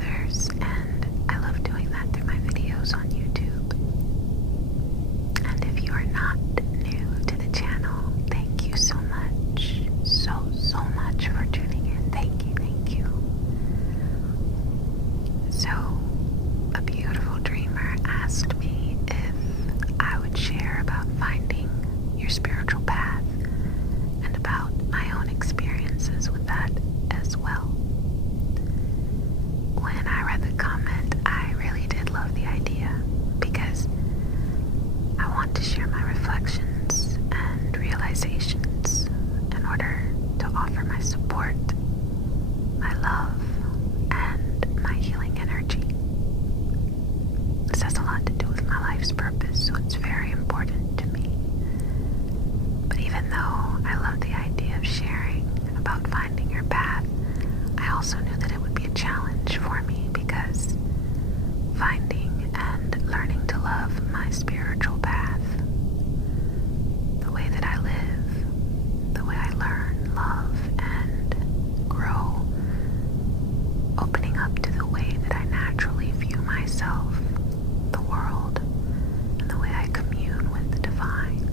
others, and I love doing that through my videos on YouTube. And if you are not new to the channel, thank you so much, so much for tuning in. Thank you, thank you. So, a beautiful dreamer asked me if I would share about finding your spiritual path and about my own experiences with that as well. When I read the comment, I really did love the idea because I want to share my reflections and realizations in order to offer my support, my love, and my healing energy. This has a lot to do with my life's purpose, so it's very important to me. But even though I love the idea of sharing about finding your path, I also knew that it would be a challenge for me because finding and learning to love my spiritual path, the way that I live, the way I learn, love, and grow, opening up to the way that I naturally view myself, the world, and the way I commune with the divine.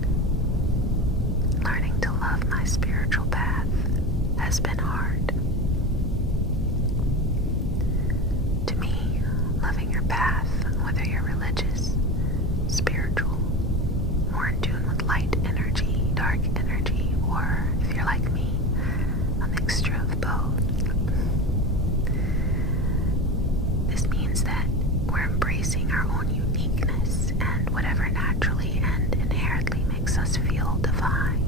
Learning to love my spiritual path has been hard. To me, loving your path, whether you're religious, spiritual, more in tune with light energy, dark energy, or if you're like me, a mixture of both. This means that we're embracing our own uniqueness and whatever naturally and inherently makes us feel divine.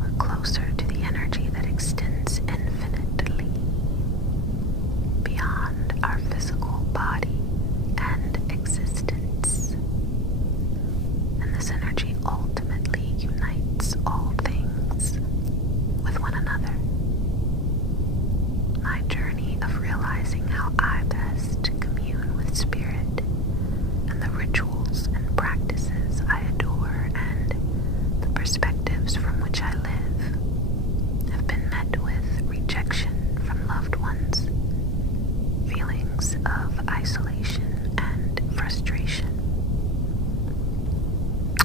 We're closer to the energy that extends infinitely beyond our physical body and existence. And this energy ultimately unites all things with one another. My journey of realizing how I best commune with spirit and the rituals and practices I adore and the perspectives from which I live have been met with rejection from loved ones, feelings of isolation and frustration.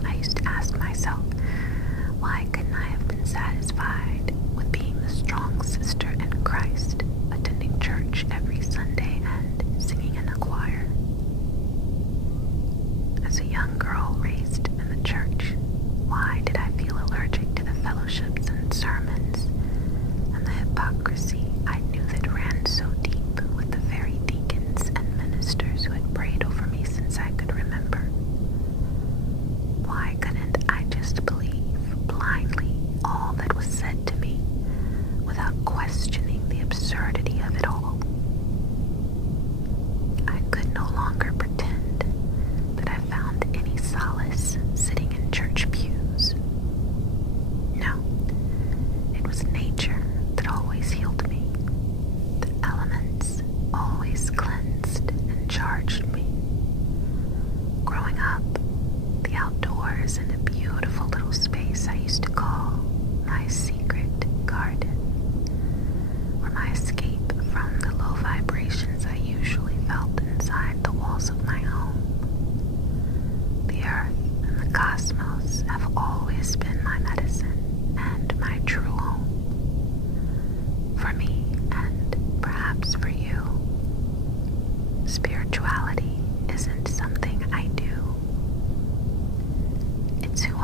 I used to ask myself, why couldn't I have been satisfied with being the strong sister in Christ, attending church every Sunday and singing in a choir? As a young girl raised in the church, why did I feel allergic to the fellowships and sermons and the hypocrisy I knew that ran so deep with the very deacons and ministers who had prayed over me since I could remember? Why couldn't I just believe blindly all that was said to me without questioning the absurdity of it all? I could no longer pretend that I found any solace sitting in church pews. No, it was nature that always healed me. The elements always cleansed and charged me. Growing up, the outdoors in a beautiful little space I used to call my secret garden, were my escape from the low vibrations I usually felt inside the walls of my home. The earth and the cosmos have always been my medicine and my true home. For me, and perhaps for you, spirituality isn't something I do. It's who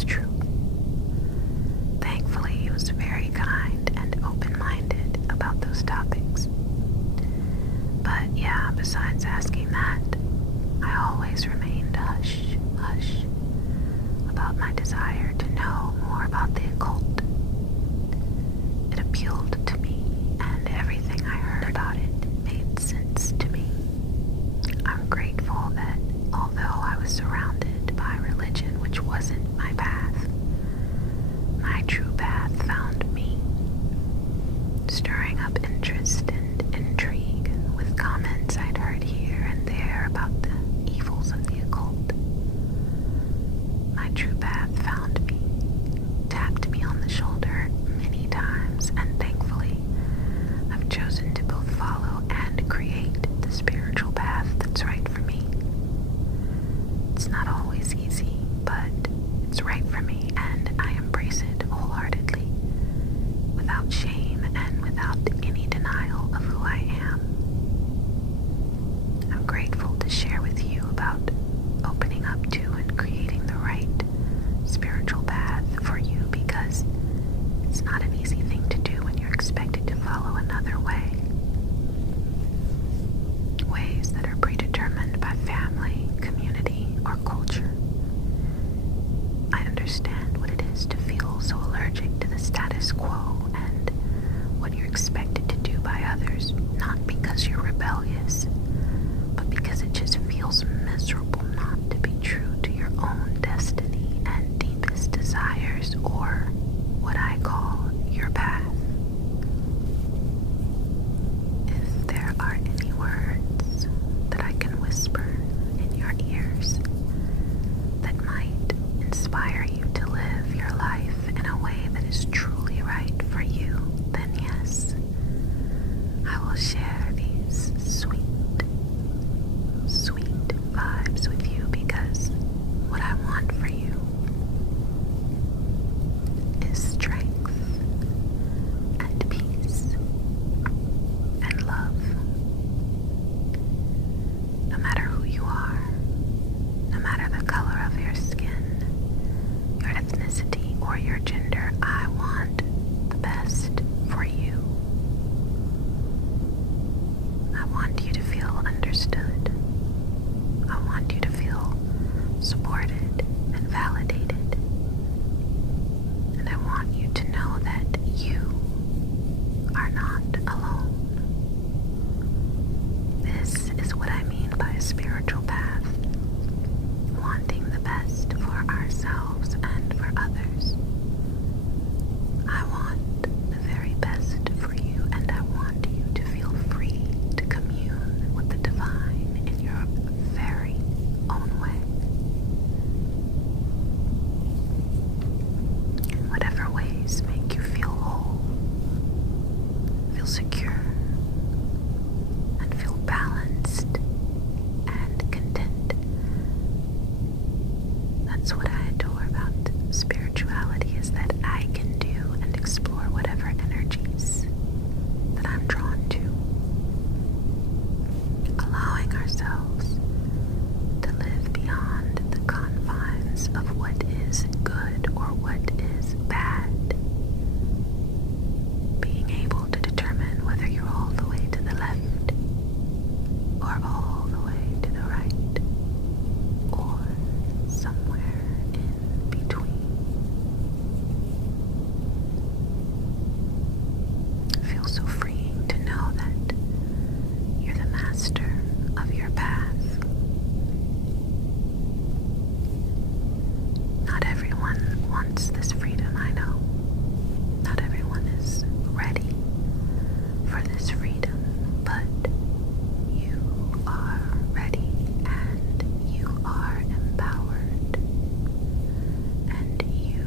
was true. Thankfully, he was very kind and open-minded about those topics. But yeah, besides asking that, I always remained hush about my desire to know more about the occult. It appealed to me, and everything I heard about it made sense to me. I'm grateful that although I was surrounded by religion which wasn't my path, my true path found me, stirring up interest and intrigue with comments I'd heard here and there about the evils of the occult. My true path found me, tapped me on the shoulder many times, and thankfully, I've chosen to both follow and create the spiritual path that's right for me. It's not always easy, but it's right for me, and I embrace it wholeheartedly, without shame and without any denial of who I am. I'm grateful to share with you about opening up to and creating the right spiritual path for you, because it's not an easy thing to do when you're expected to follow another way. Ways that are predetermined by family, community, or culture. I understand what it is to feel so allergic to the status quo and what you're expected to do by others, not because you're rebellious, but because it just feels miserable not to be true to your own destiny and deepest desires, or what I call your path. If there are any words that I can whisper in your ears that might inspire you to live your life in a way that is truly right for you, then yes, I will share these sweet vibes with you, because what I want for you is strength and peace and love. No matter who you are, no matter the color of your skin, your ethnicity, or your gender, I want the best for you. I want you to feel understood. I want you to feel supported and validated. And I want you to know that you are not alone. This is what I mean by a spiritual path. Wanting the best for ourselves and for others. I want the very best for you, and I want you to feel free to commune with the divine in your very own way. In whatever ways make you feel whole, feel secure, and feel balanced and content. That's what I adore about spirituality, is that I can do and explore whatever energies that I'm drawn to. Allowing ourselves to live beyond the confines of what is good or what is bad. Being able to determine whether you're all the way to the left or all the way to the right, or somewhere in between. It feels so freeing to know that you're the master of your path. Not everyone wants this freedom, I know. Not everyone is ready for this freedom, but you are ready, and you are empowered, and you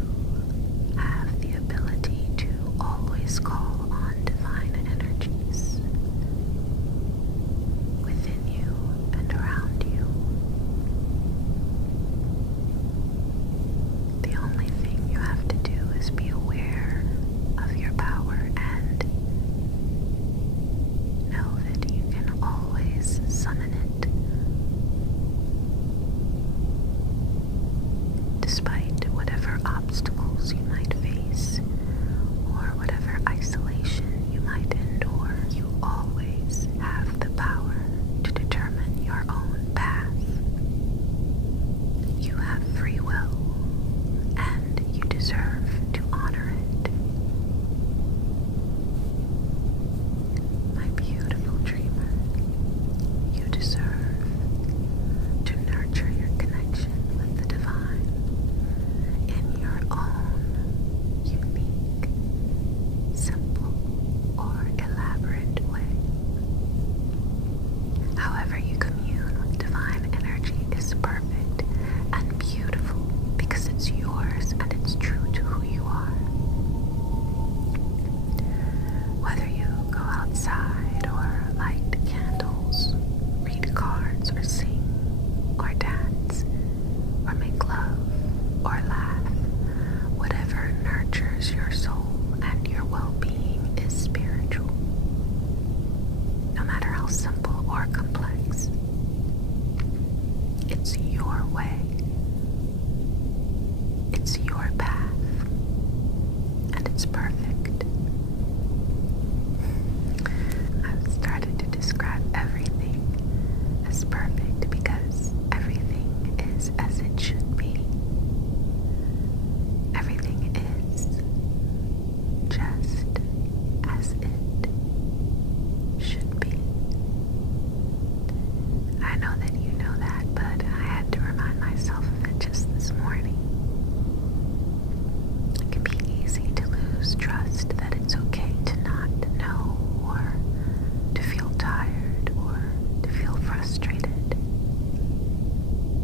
have the ability to always call on divine energies within you and around you. The only thing you have to do is be aware of your power and know that you can always summon it, despite whatever because your soul and your well-being is spiritual, no matter how simple or complex. It's your way. It's your path. And it's perfect. I've started to describe everything as perfect because everything is as it should be. Everything is just as it should be. I know that you know that, but I had to remind myself of it just this morning. It can be easy to lose trust that it's okay to not know, or to feel tired, or to feel frustrated.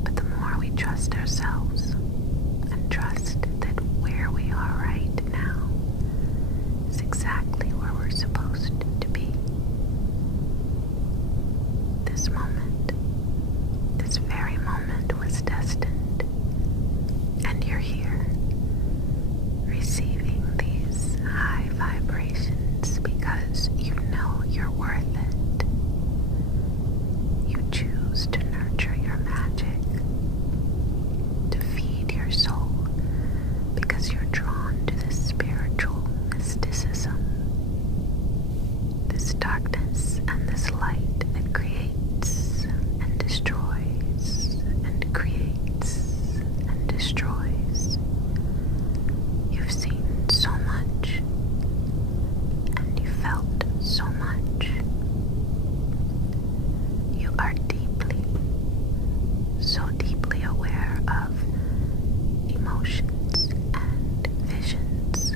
But the more we trust ourselves and trust that where we are right now is exactly where we're supposed to be. This moment, this very moment was destined, and you're here, receiving these high vibrations because you know you're worth it. You choose to nurture your magic, to feed your soul, because you're drawn to this spiritual mysticism, this darkness and this light that creates and destroys and creates and destroys. You've seen so much, and you felt so much. You are deeply, so deeply aware of emotions and visions,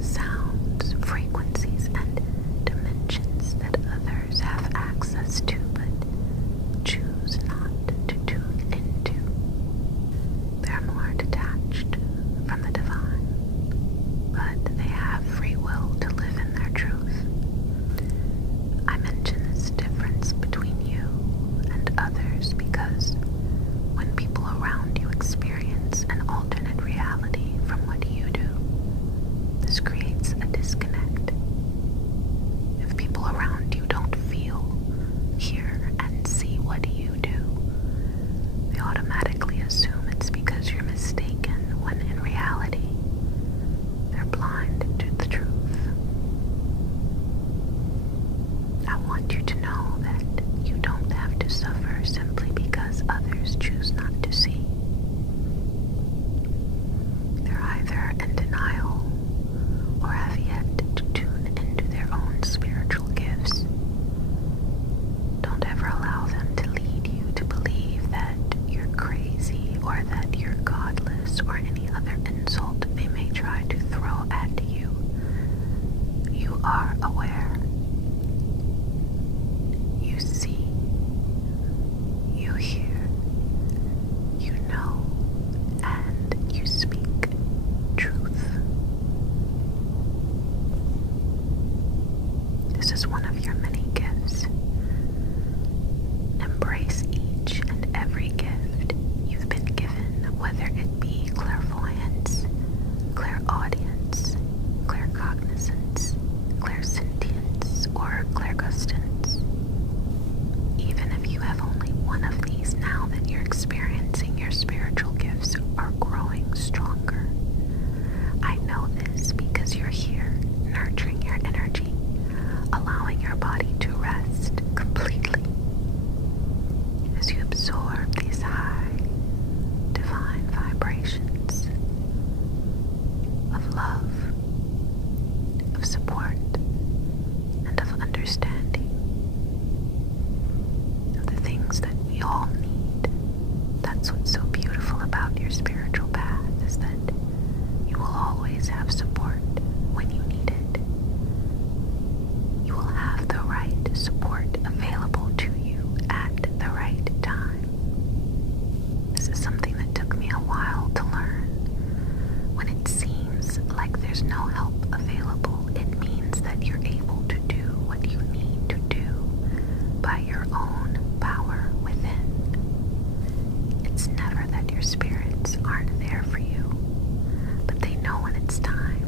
sounds, frequencies, and dimensions that others have access to but choose not to tune into. They're more detached from the divine, but they have free will to live in their truth. I mention this difference between you and others because when people around you experience an alternate reality from what you do, this creates a disconnect. If people around you don't feel, hear, and see what you do, they automatically assume it's because you're mistaken, when in reality, they're blind to the truth. I want you to know that you don't have to suffer simply because others choose not to see. They're either in denial or have yet to tune into their own spiritual gifts. Don't ever allow them to lead you to believe that you're crazy or that you're godless or any other insult they may try to throw at you. You are aware. You see. You hear. You know. And you speak truth. This is one of your many gifts. Embrace each and every gift you've been given, whether it be clairvoyance, clairaudience, claircognizance, clairsentience, or clairgustance. Even if you have only one of these now that you're experiencing, your spiritual gifts are growing stronger. I know this because you're here, nurturing your energy, allowing your body to rest completely as you absorb these high, divine vibrations of love, of support, and of understanding, of the things that we all need. That's what's so beautiful about your spiritual path, is that you will always have support when you need it. You will have the right support available to you at the right time. This is something that took me a while to learn. When it seems like there's no help available, it means that you're able to do what you need to do by your own power within. It's never that your spirits aren't there for you, but they know when it's time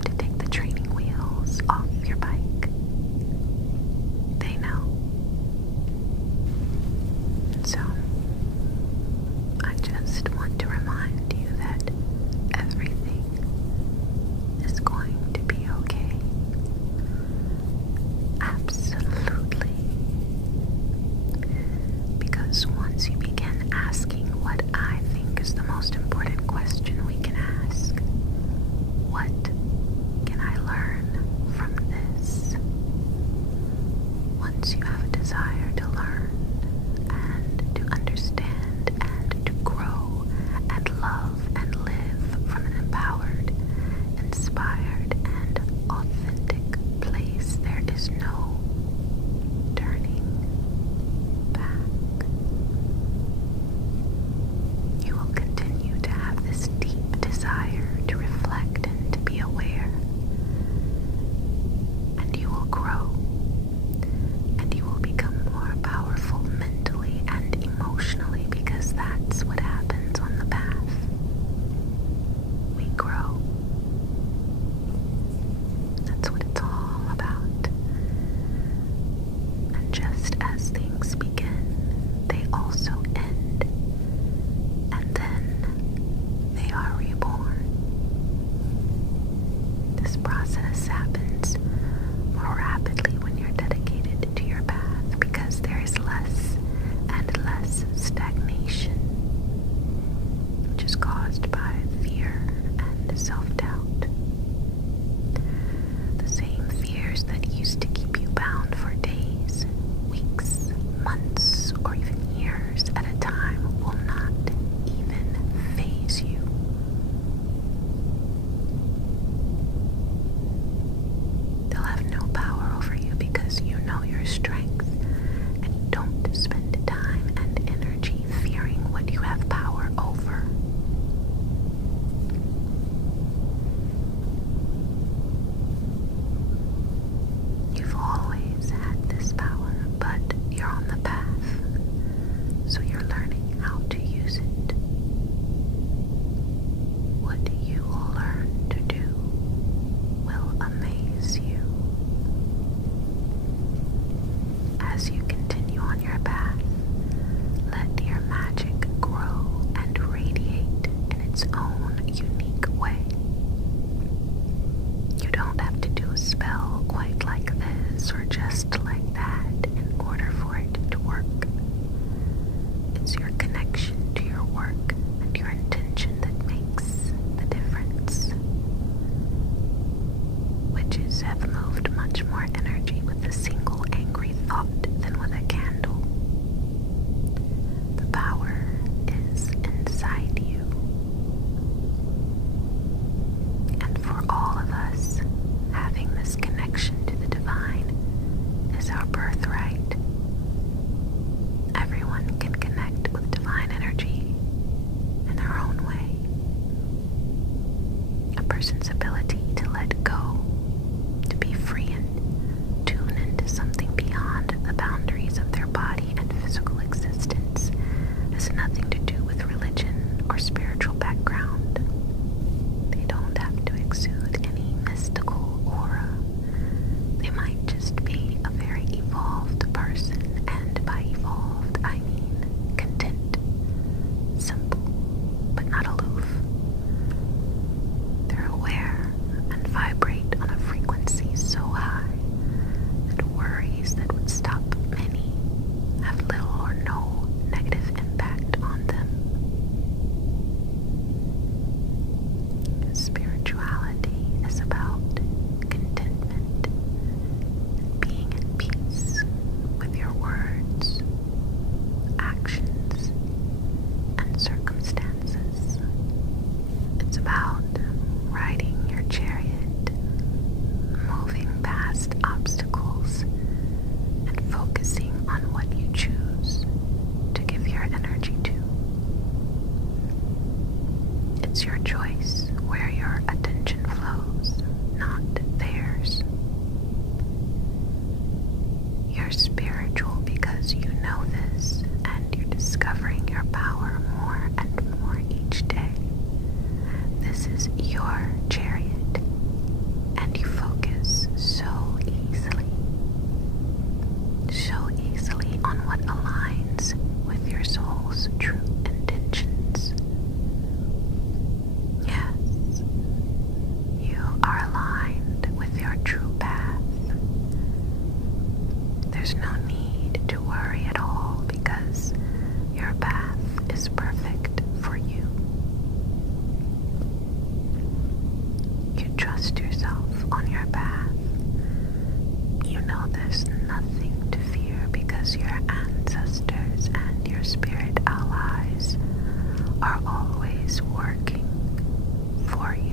process happens more rapidly when you're dedicated to your path because there is less and less stagnation, which is caused by fear and self-doubt. The same fears that used to keep you bound for days, weeks, months, or even years at a time will not even faze you. They'll have no power over you because you know your strength and you don't spend time and energy fearing what you have power over. You've always had this power, but you're on the path, so you're learning how to use it. What you will learn to do will amaze you. As you continue on your path, let your magic grow and radiate in its own unique way. You don't have to do a spell quite like this or just like that in order for it to work. It's your connection to your work and your intention that makes the difference. Witches have moved much more energy with a single angry thought than with a candle. The power is inside you. And for all of us, having this connection to the divine is our birthright. Everyone can connect with divine energy in their own way. A person's ability to let go, to be free and tune into something beyond the boundaries of their body and physical existence has nothing to do with religion or spiritual background. They don't have to exude any mystical aura. They might just be a very evolved person, and by evolved I mean content, simple, but not aloof. They're aware and vibrate on a frequency so high that worries that would stop many have little or no negative impact on them. Spirituality is about contentment and being at peace with your words, actions, and circumstances. It's about riding your chariot, moving past obstacles, and focusing on what you choose to give your energy to. It's your choice where your attention flows, not theirs. You're spiritual because you know this, and you're discovering your power more and more each day. This is your chariot, and you focus so easily on what aligns with your soul's true intentions. Yes, you are aligned with your true path. There's no need to worry at all because your path is perfect for you. You trust yourself on your path. You know there's nothing to fear because your ancestors and your spirit allies are always working for you.